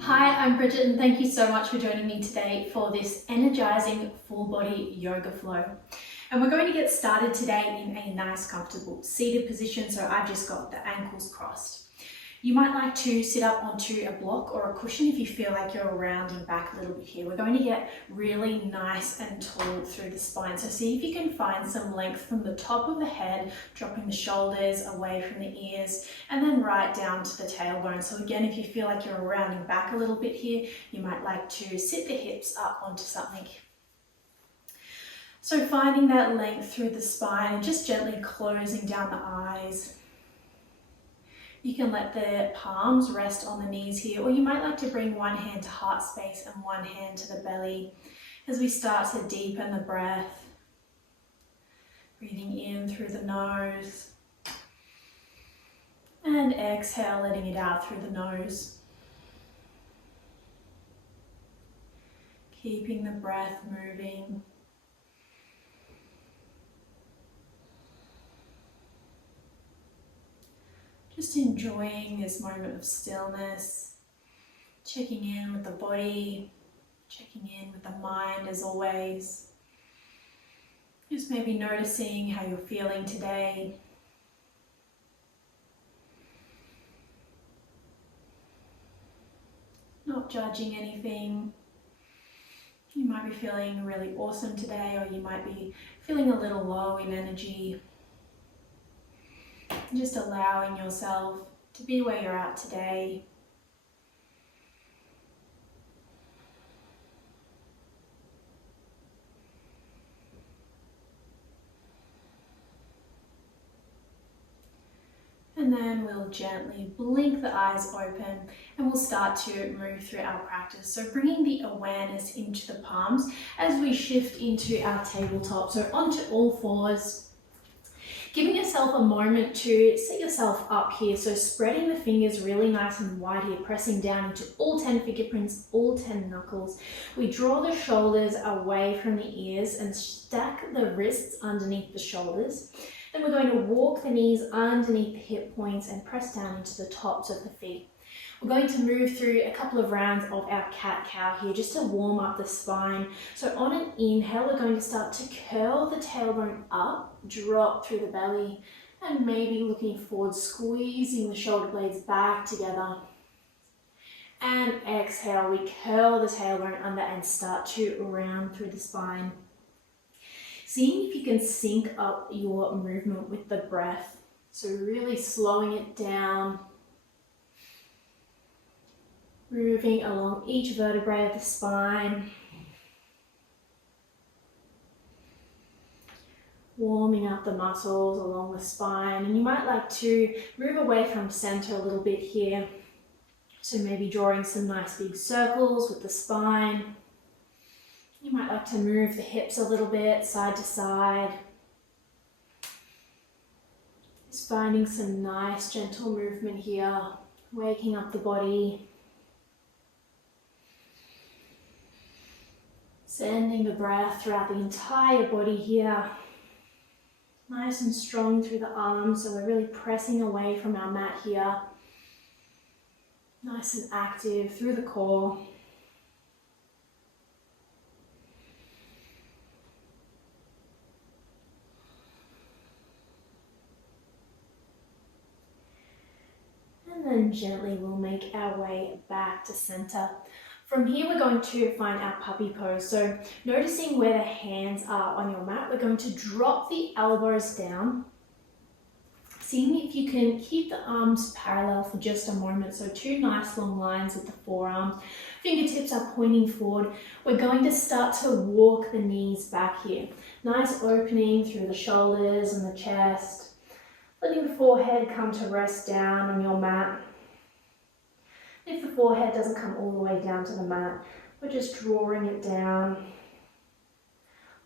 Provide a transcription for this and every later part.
Hi, I'm Bridget and thank you so much for joining me today for this energizing full body yoga flow. And we're going to get started today in a nice comfortable seated position, so I've just got the ankles crossed. You might like to sit up onto a block or a cushion if you feel like you're rounding back a little bit here. We're going to get really nice and tall through the spine. So see if you can find some length from the top of the head, dropping the shoulders away from the ears, and then right down to the tailbone. So again, if you feel like you're rounding back a little bit here, you might like to sit the hips up onto something. So finding that length through the spine and just gently closing down the eyes. You can let the palms rest on the knees here, or you might like to bring one hand to heart space and one hand to the belly as we start to deepen the breath. Breathing in through the nose and exhale, letting it out through the nose. Keeping the breath moving. Just enjoying this moment of stillness, checking in with the body, checking in with the mind as always. Just maybe noticing how you're feeling today. Not judging anything. You might be feeling really awesome today, or you might be feeling a little low in energy. Just allowing yourself to be where you're at today. And then we'll gently blink the eyes open and we'll start to move through our practice. So bringing the awareness into the palms as we shift into our tabletop. So onto all fours. Giving yourself a moment to set yourself up here. So spreading the fingers really nice and wide here, pressing down into all 10 fingerprints, all 10 knuckles. We draw the shoulders away from the ears and stack the wrists underneath the shoulders. Then we're going to walk the knees underneath the hip points and press down into the tops of the feet. We're going to move through a couple of rounds of our cat-cow here just to warm up the spine. So on an inhale, we're going to start to curl the tailbone up, drop through the belly, and maybe looking forward, squeezing the shoulder blades back together. And exhale, we curl the tailbone under and start to round through the spine. Seeing if you can sync up your movement with the breath. So really slowing it down. Moving along each vertebrae of the spine. Warming up the muscles along the spine. And you might like to move away from center a little bit here. So maybe drawing some nice big circles with the spine. You might like to move the hips a little bit, side to side. Just finding some nice gentle movement here. Waking up the body. Sending the breath throughout the entire body here. Nice and strong through the arms, so we're really pressing away from our mat here. Nice and active through the core. And then gently we'll make our way back to center. From here, we're going to find our puppy pose. So noticing where the hands are on your mat, we're going to drop the elbows down. Seeing if you can keep the arms parallel for just a moment. So two nice long lines with the forearms. Fingertips are pointing forward. We're going to start to walk the knees back here. Nice opening through the shoulders and the chest. Letting the forehead come to rest down on your mat. If the forehead doesn't come all the way down to the mat, we're just drawing it down,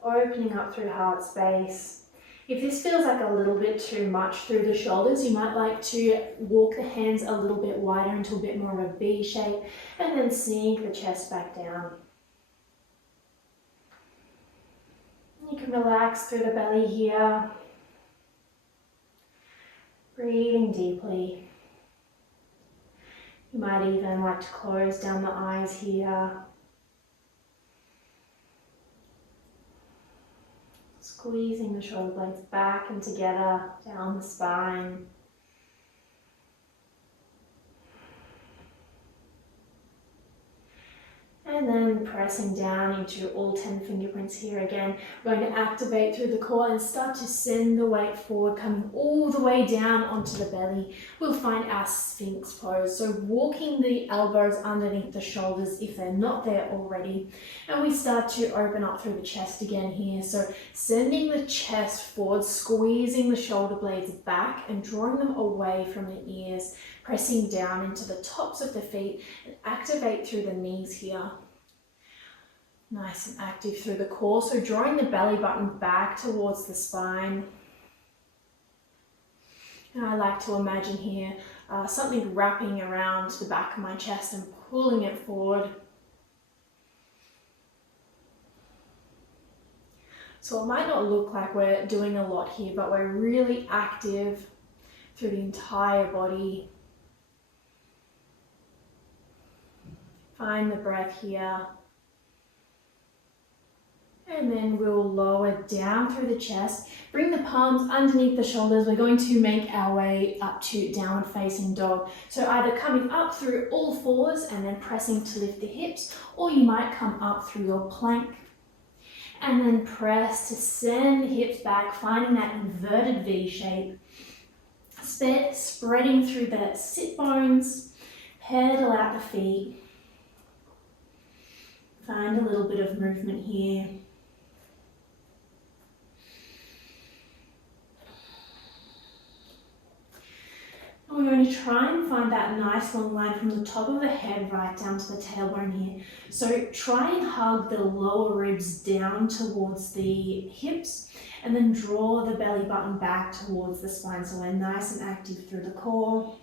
opening up through heart space. If this feels like a little bit too much through the shoulders, you might like to walk the hands a little bit wider into a bit more of a V shape, and then sink the chest back down. You can relax through the belly here, breathing deeply. You might even like to close down the eyes here. Squeezing the shoulder blades back and together down the spine. And then pressing down into all 10 fingerprints here again. We're going to activate through the core and start to send the weight forward, coming all the way down onto the belly. We'll find our Sphinx pose. So walking the elbows underneath the shoulders if they're not there already. And we start to open up through the chest again here. So sending the chest forward, squeezing the shoulder blades back and drawing them away from the ears. Pressing down into the tops of the feet and activate through the knees here. Nice and active through the core. So drawing the belly button back towards the spine. And I like to imagine here something wrapping around the back of my chest and pulling it forward. So it might not look like we're doing a lot here, but we're really active through the entire body. Find the breath here. And then we'll lower down through the chest. Bring the palms underneath the shoulders. We're going to make our way up to downward facing dog. So either coming up through all fours and then pressing to lift the hips, or you might come up through your plank. And then press to send the hips back, finding that inverted V shape. Spreading through the sit bones. Pedal out the feet. Find a little bit of movement here. And we're going to try and find that nice long line from the top of the head right down to the tailbone here. So try and hug the lower ribs down towards the hips and then draw the belly button back towards the spine. So we're nice and active through the core.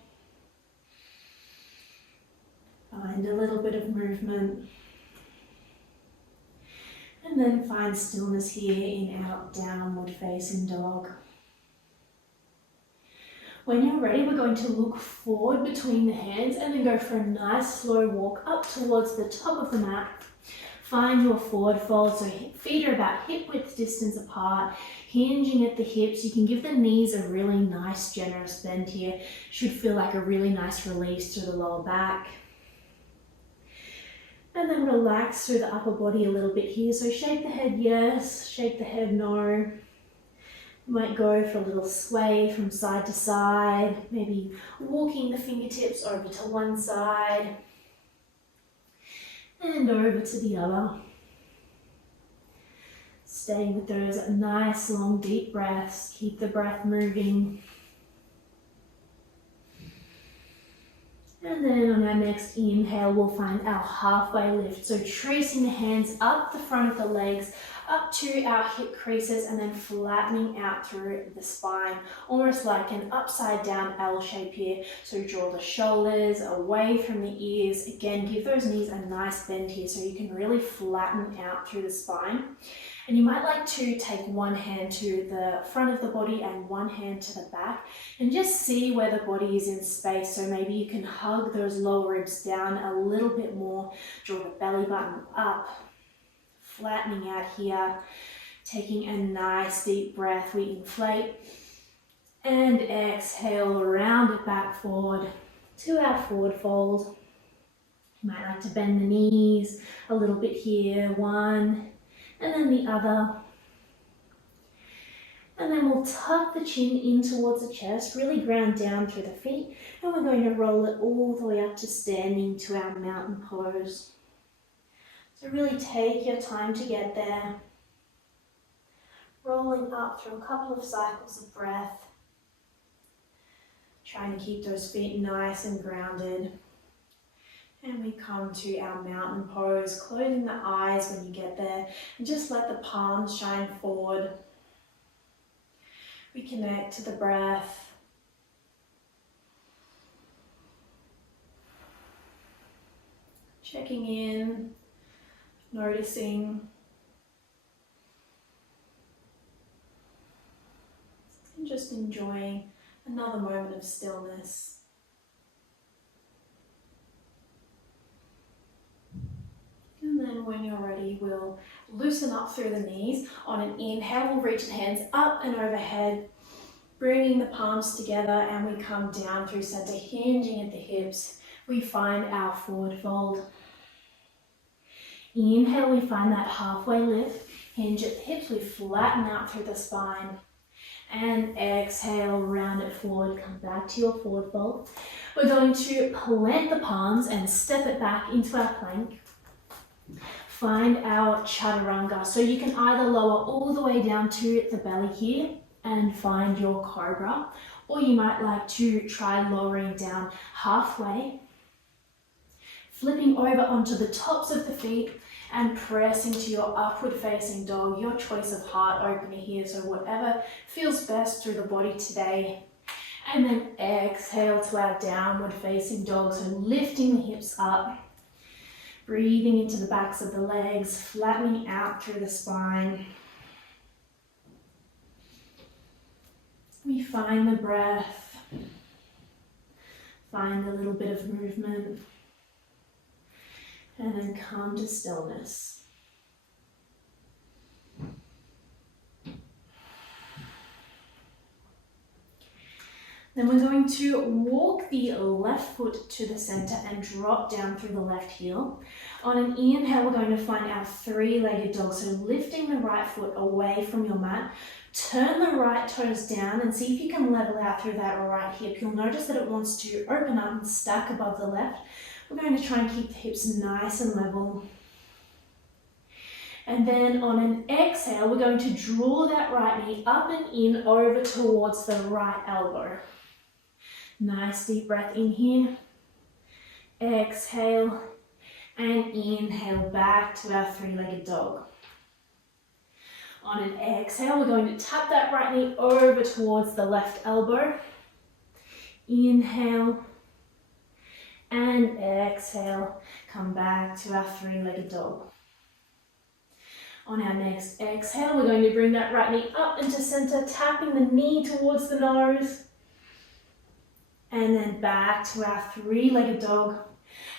Find a little bit of movement. And then find stillness here in our downward facing dog. When you're ready, we're going to look forward between the hands and then go for a nice slow walk up towards the top of the mat. Find your forward fold, so feet are about hip width distance apart, hinging at the hips. You can give the knees a really nice generous bend here. Should feel like a really nice release through the lower back. And then relax through the upper body a little bit here. So shake the head yes, shake the head no. You might go for a little sway from side to side, maybe walking the fingertips over to one side and over to the other. Staying with those nice long deep breaths. Keep the breath moving. And then on our next inhale, we'll find our halfway lift. So tracing the hands up the front of the legs, up to our hip creases, and then flattening out through the spine, almost like an upside down L shape here. So draw the shoulders away from the ears. Again, give those knees a nice bend here so you can really flatten out through the spine. And you might like to take one hand to the front of the body and one hand to the back and just see where the body is in space. So maybe you can hug those lower ribs down a little bit more, draw the belly button up, flattening out here, taking a nice deep breath. We inflate and exhale, round it back forward to our forward fold. You might like to bend the knees a little bit here, one, and then the other. And then we'll tuck the chin in towards the chest, really ground down through the feet, and we're going to roll it all the way up to standing to our mountain pose. So really take your time to get there. Rolling up through a couple of cycles of breath. Trying to keep those feet nice and grounded. And we come to our mountain pose, closing the eyes when you get there, and just let the palms shine forward. We connect to the breath. Checking in, noticing, and just enjoying another moment of stillness. And when you're ready, we'll loosen up through the knees. On an inhale, we'll reach the hands up and overhead, bringing the palms together, and we come down through center, hinging at the hips. We find our forward fold. Inhale, we find that halfway lift. Hinge at the hips, we flatten out through the spine. And exhale, round it forward, come back to your forward fold. We're going to plant the palms and step it back into our plank. Find our chaturanga. So you can either lower all the way down to the belly here and find your cobra, or you might like to try lowering down halfway, flipping over onto the tops of the feet and pressing to your upward facing dog, your choice of heart opener here, so whatever feels best through the body today. And then exhale to our downward facing dog, so lifting the hips up, breathing into the backs of the legs, flattening out through the spine. We find the breath, find a little bit of movement, and then come to stillness. Then we're going to walk the left foot to the center and drop down through the left heel. On an inhale, we're going to find our three-legged dog. So lifting the right foot away from your mat, turn the right toes down and see if you can level out through that right hip. You'll notice that it wants to open up and stack above the left. We're going to try and keep the hips nice and level. And then on an exhale, we're going to draw that right knee up and in over towards the right elbow. Nice deep breath in here. Exhale and inhale back to our three-legged dog. On an exhale, we're going to tap that right knee over towards the left elbow. Inhale. And exhale, come back to our three-legged dog. On our next exhale, we're going to bring that right knee up into center, tapping the knee towards the nose. And then back to our three-legged dog.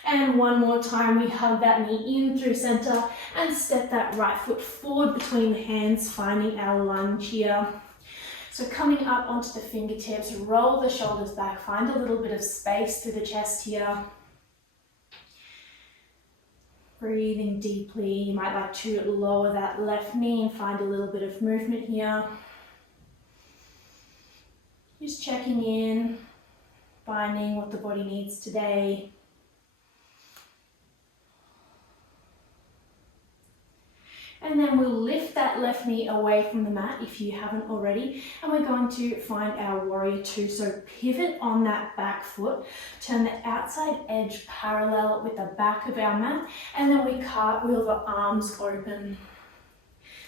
And one more time, we hug that knee in through center and step that right foot forward between the hands, finding our lunge here. So coming up onto the fingertips, roll the shoulders back, find a little bit of space through the chest here. Breathing deeply, you might like to lower that left knee and find a little bit of movement here. Just checking in, finding what the body needs today. And then we'll lift that left knee away from the mat if you haven't already. And we're going to find our warrior two. So pivot on that back foot, turn the outside edge parallel with the back of our mat. And then we cartwheel the arms open.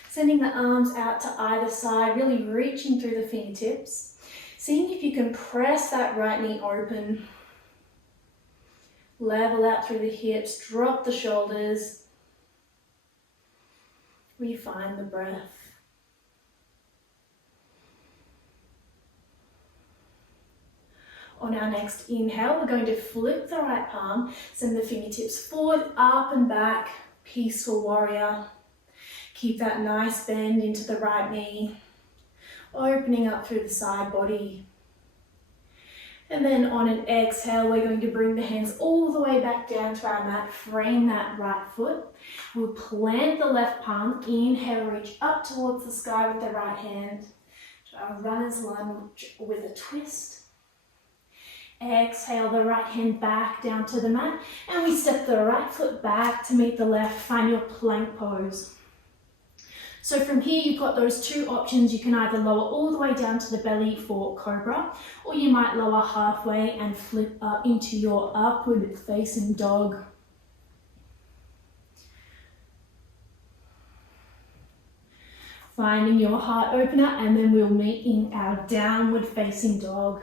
Sending the arms out to either side, really reaching through the fingertips. Seeing if you can press that right knee open. Level out through the hips, drop the shoulders. We find the breath. On our next inhale, we're going to flip the right palm, send the fingertips forward, up and back, peaceful warrior. Keep that nice bend into the right knee, opening up through the side body. And then on an exhale, we're going to bring the hands all the way back down to our mat, frame that right foot. We'll plant the left palm, inhale, reach up towards the sky with the right hand. Try a runner's lunge with a twist. Exhale the right hand back down to the mat, and we step the right foot back to meet the left, find your plank pose. So from here, you've got those two options. You can either lower all the way down to the belly for cobra, or you might lower halfway and flip up into your upward facing dog. Finding your heart opener, and then we'll meet in our downward facing dog.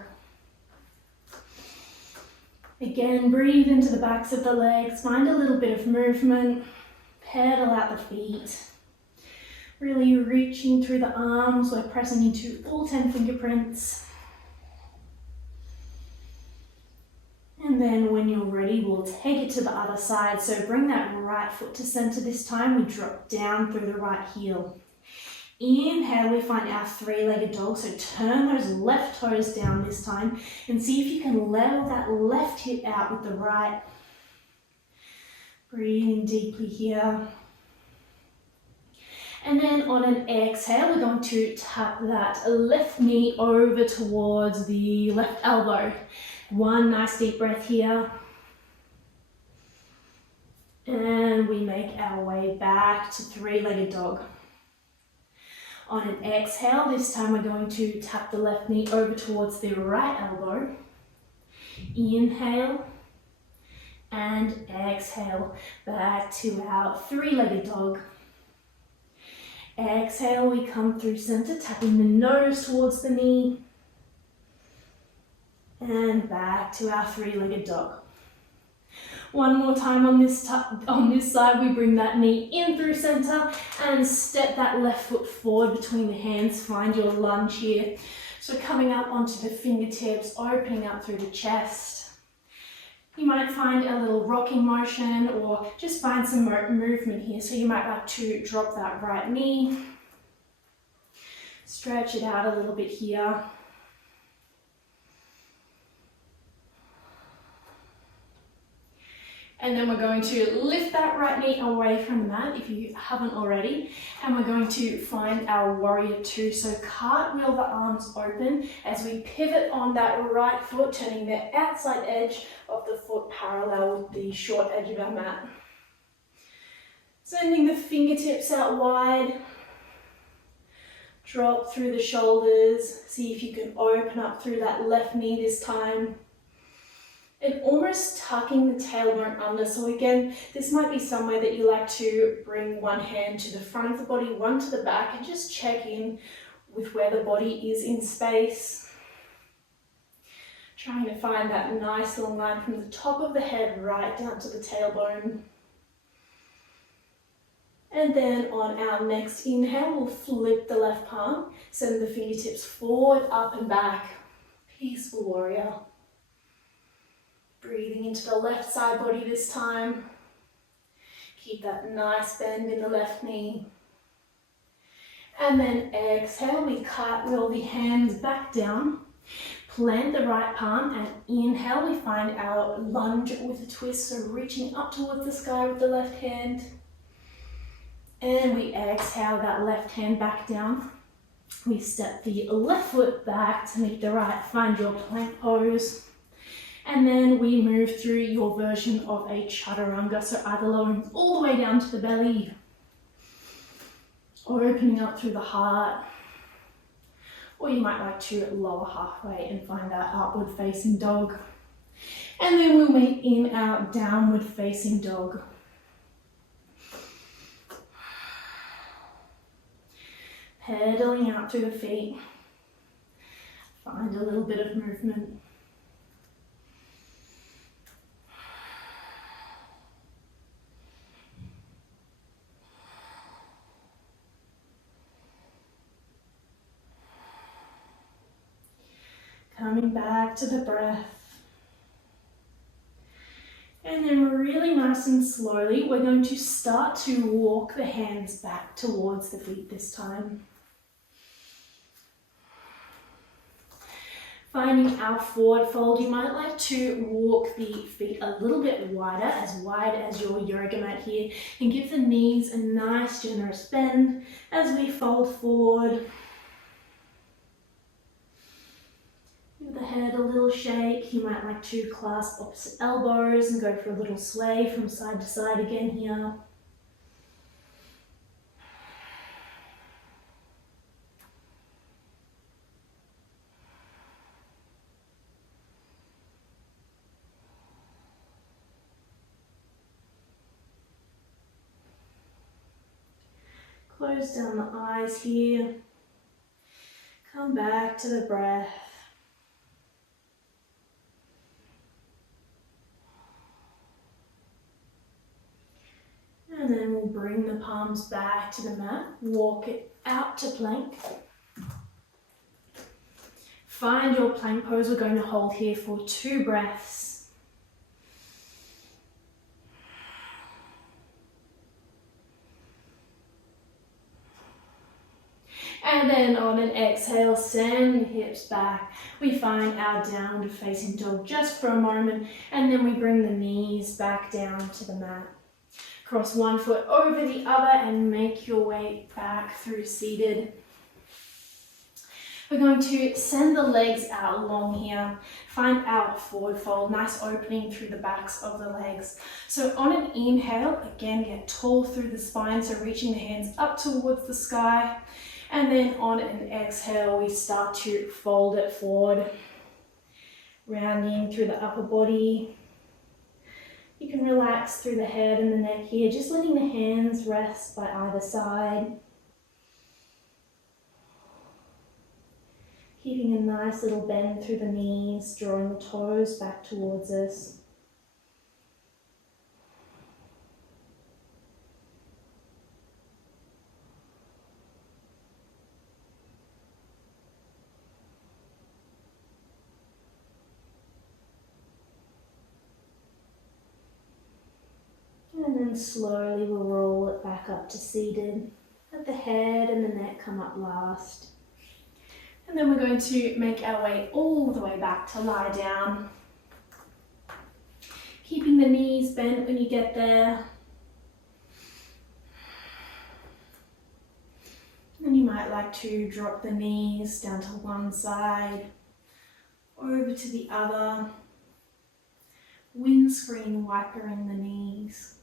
Again, breathe into the backs of the legs, find a little bit of movement, pedal out the feet. Really reaching through the arms, we're pressing into all 10 fingerprints. And And then when you're ready, we'll take it to the other side. So bring that right foot to center this time. We drop down through the right heel. Inhale, we find our three-legged dog. So turn those left toes down this time and see if you can level that left hip out with the right. Breathing deeply here. And then on an exhale, we're going to tap that left knee over towards the left elbow. One nice deep breath here. And we make our way back to three-legged dog. On an exhale, this time we're going to tap the left knee over towards the right elbow. Inhale and exhale back to our three-legged dog. Exhale, we come through center, tapping the nose towards the knee. And back to our three-legged dog. One more time on this side, we bring that knee in through center and step that left foot forward between the hands. Find your lunge here. So coming up onto the fingertips, opening up through the chest. You might find a little rocking motion or just find some movement here. So you might like to drop that right knee. Stretch it out a little bit here. And then we're going to lift that right knee away from the mat if you haven't already. And we're going to find our warrior two. So cartwheel the arms open as we pivot on that right foot, turning the outside edge of the foot parallel with the short edge of our mat. Sending the fingertips out wide. Drop through the shoulders. See if you can open up through that left knee this time. And almost tucking the tailbone under. So again, this might be somewhere that you like to bring one hand to the front of the body, one to the back, and just check in with where the body is in space. Trying to find that nice long line from the top of the head right down to the tailbone. And then on our next inhale, we'll flip the left palm, send the fingertips forward, up and back. Peaceful warrior. Breathing into the left side body this time. Keep that nice bend in the left knee. And then exhale, we cartwheel the hands back down. Plant the right palm and inhale, we find our lunge with a twist. So reaching up towards the sky with the left hand. And we exhale that left hand back down. We step the left foot back to meet the right. Find your plank pose. And then we move through your version of a chaturanga, so either lowering all the way down to the belly or opening up through the heart, or you might like to lower halfway and find that upward facing dog. And then we'll meet in our downward facing dog. Pedaling out through the feet, find a little bit of movement. Coming back to the breath. And then really nice and slowly, we're going to start to walk the hands back towards the feet this time. Finding our forward fold, you might like to walk the feet a little bit wider, as wide as your yoga mat here, and give the knees a nice generous bend as we fold forward. Give the head a little shake. You might like to clasp opposite elbows and go for a little sway from side to side again here. Close down the eyes here. Come back to the breath. And then we'll bring the palms back to the mat, walk it out to plank. Find your plank pose. We're going to hold here for 2 breaths. And then on an exhale, send the hips back. We find our downward facing dog just for a moment, and then we bring the knees back down to the mat. Cross one foot over the other and make your way back through seated. We're going to send the legs out long here. Find our forward fold, nice opening through the backs of the legs. So on an inhale, again, get tall through the spine, so reaching the hands up towards the sky. And then on an exhale, we start to fold it forward, rounding through the upper body. You can relax through the head and the neck here, just letting the hands rest by either side. Keeping a nice little bend through the knees, drawing the toes back towards us. And then slowly we'll roll it back up to seated. Let the head and the neck come up last. And then we're going to make our way all the way back to lie down. Keeping the knees bent when you get there. And you might like to drop the knees down to one side, over to the other. Windscreen wipering the knees.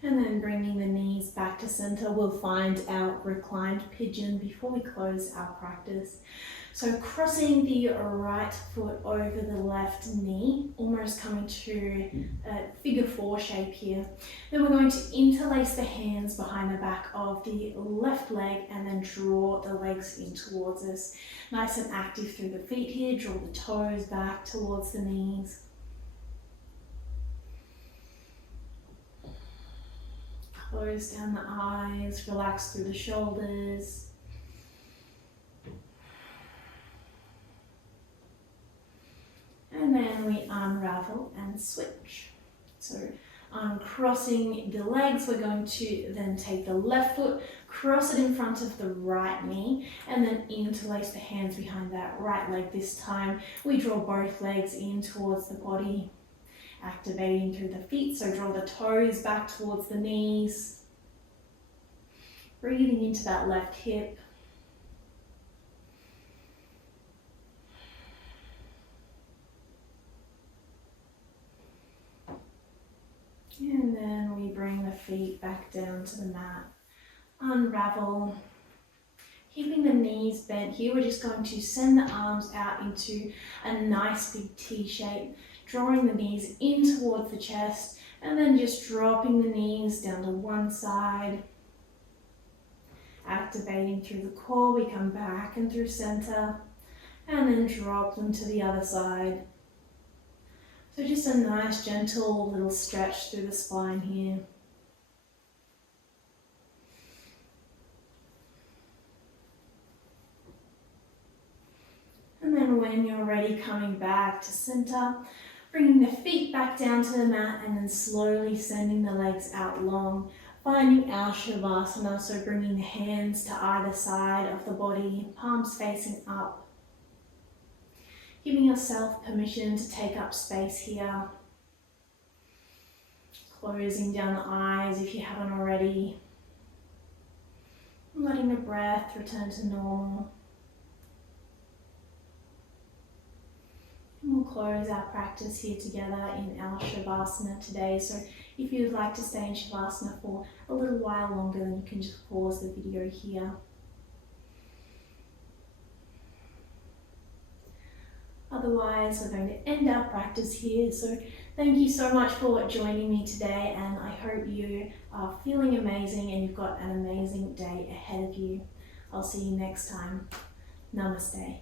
And then bringing the knees back to center, we'll find our reclined pigeon before we close our practice. So crossing the right foot over the left knee, almost coming to a figure four shape here. Then we're going to interlace the hands behind the back of the left leg and then draw the legs in towards us. Nice and active through the feet here, draw the toes back towards the knees. Close down the eyes, relax through the shoulders. And then we unravel and switch. So uncrossing the legs, we're going to then take the left foot, cross it in front of the right knee, and then interlace the hands behind that right leg this time. We draw both legs in towards the body. Activating through the feet, so draw the toes back towards the knees. Breathing into that left hip. And then we bring the feet back down to the mat. Unravel. Keeping the knees bent here, we're just going to send the arms out into a nice big T shape. Drawing the knees in towards the chest and then just dropping the knees down to one side. Activating through the core, we come back and through center and then drop them to the other side. So just a nice gentle little stretch through the spine here. And then when you're ready, coming back to center, bringing the feet back down to the mat and then slowly sending the legs out long, finding our Savasana, so bringing the hands to either side of the body, palms facing up. Giving yourself permission to take up space here. Closing down the eyes if you haven't already. And letting the breath return to normal. And we'll close our practice here together in our Savasana today. So if you'd like to stay in Savasana for a little while longer, then you can just pause the video here. Otherwise, we're going to end our practice here. So thank you so much for joining me today, and I hope you are feeling amazing and you've got an amazing day ahead of you. I'll see you next time. Namaste.